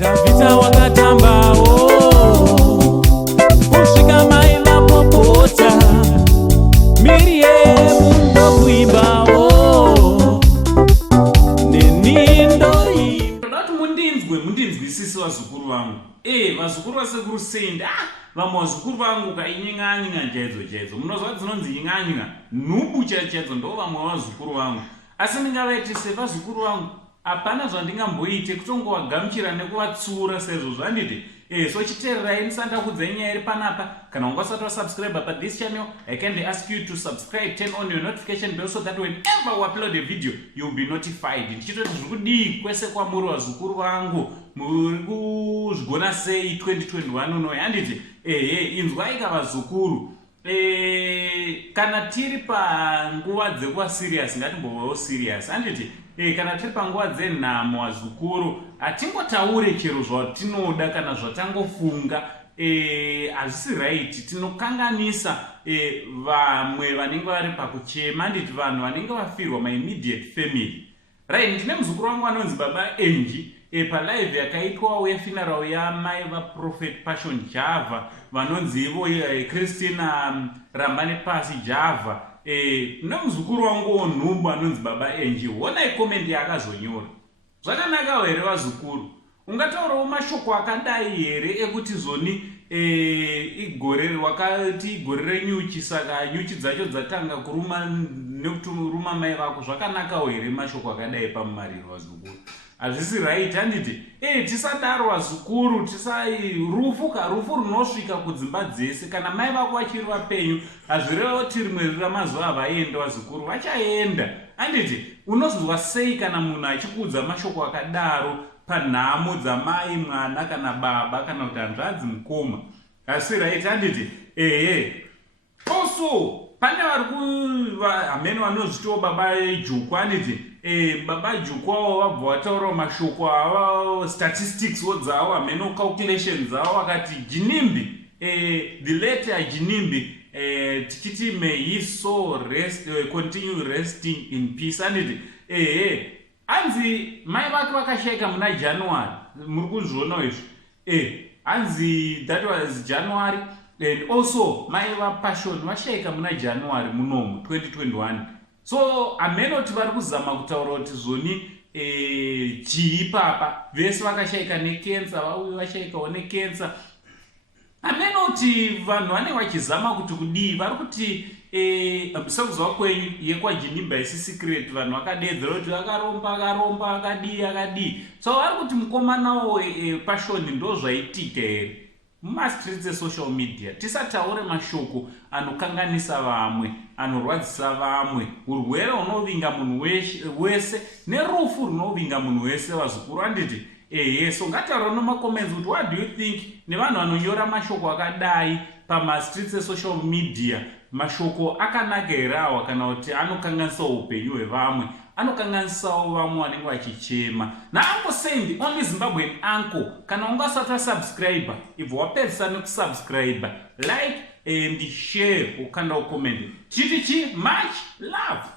Davita wakatambao kusvika maila popota miri yemundo kuimbao nenindoi. Toda kuti mundinzwisise vazukuru vangu. Vazukuru vasekuru Sendi, vamwe vazukuru vangu kainying'anyinga chaidzo munozva dzinonzi nying'anyinga nhubu chaidzo ndo vamwe vazukuru vangu. Asi ndingavaiti sevazukuru vangu hapana zvandingamboite kutongovagamuchira nekuvatsura sezvo zvanditi so chiteererai ndisandakudzai nyaya iri panapa. Kana ungasati wasubscribe pa this channel, I kindly ask you to subscribe, turn on your notification bell so that whenever we upload a video you'll be notified. Ndichitoti zviri kudii kwese kwamuri vazukuru vangu, muri kuzvigona sei 2021 unoyi. Handiti inzwai vazukuru, kana tiri panguva dzekuva serious ngatimbovawo serious. Handiti kana tiri panguva dzenhamo vazukuru hatingotaure chero zvatinoda kana zvatangofunga. Hazvisi right, tinokanganisa vamwe vanenge vari pakuchema. Handiti vanhu vanenge vafirwa my immediate family. Right, ndine muzukuru wangu anonzi baba Enji. Palive yakaitwawo yefuneral yamai vaProphet Passion Java vanonzi ivo Christina Rambane Pasi Java. Nemuzukuru wangu onhumbu anonzi baba Enji. Honai comment yaakazonyora. Zvakanaka here vazukuru? Ungataurawo mashoko akadai here ekuti zoni igore wakati igore renyuchi saka nyuchi dzacho dzatanga kuruma nekuti ruma mai vako. Zvakanakawo here mashoko akadai pamumariro vazukuru? Hazvisi right. Handiti tisadaro vazukuru, rufu runosvika kudzimba dzese. Kana mai vako vachiri vapenyu hazvirevo kuti rimwe ramazuva havaenda vazukuru, vachaenda. Handiti unozwa sei kana munhu achikuudza mashoko akadaro panhamo dzamai, mwana kana baba kana kuti hanzvadzi mukoma? Hazvisi right. Handiti also pane hamene vanozvitiwo baba Juku. Handiti baba Juku wavo vabva vataurawo mashoko ava statistics dzavo hamene calculation dzavo vakati Ginimbi, the late Ginimbi, tichiti may his soul rest, continue resting in peace. Handiti hanzi mai vake vakashayika muna January, muri kuzviona izvi. Hanzi that was January. And also mai vaPassion vashayika muna January munomu 2021. So hamene kuti vari kuzama kutaura kuti zoni chii papa. Vese vakashayika nekensa, vauye vashayikawo nekensa. Hamene kuti vanhu vanenge vachizama kuti kudii, vari kuti sekuzva kwenyu yekwaGinimbi isi secret vanhu vakadedzera kuti akaromba akadii. So vari kuti mukomanawo Passion ndo zvaitika here mumastreets esocial media. Tisataure mashoko anokanganisa vamwe, anorwadzisa vamwe, urwere hunovinga munhu wese nerufu runovinga munhu wese vazukuru. Handiti so ngataura nomacomments kuti what do you think nevanhu vanonyora mashoko akadai pamastreets esocial media? Mashoko akanaka here awa kana kuti anokanganisawo upenyu hwevamwe, anokanganisawo vamwe vanenge vachichema? naAnko Sendi, only Zimbabwean uncle. Kana ungasati wasubscribe, ibva wapedzisa nekusubscribe, like and share ukanda ucomment. Chitichi much love.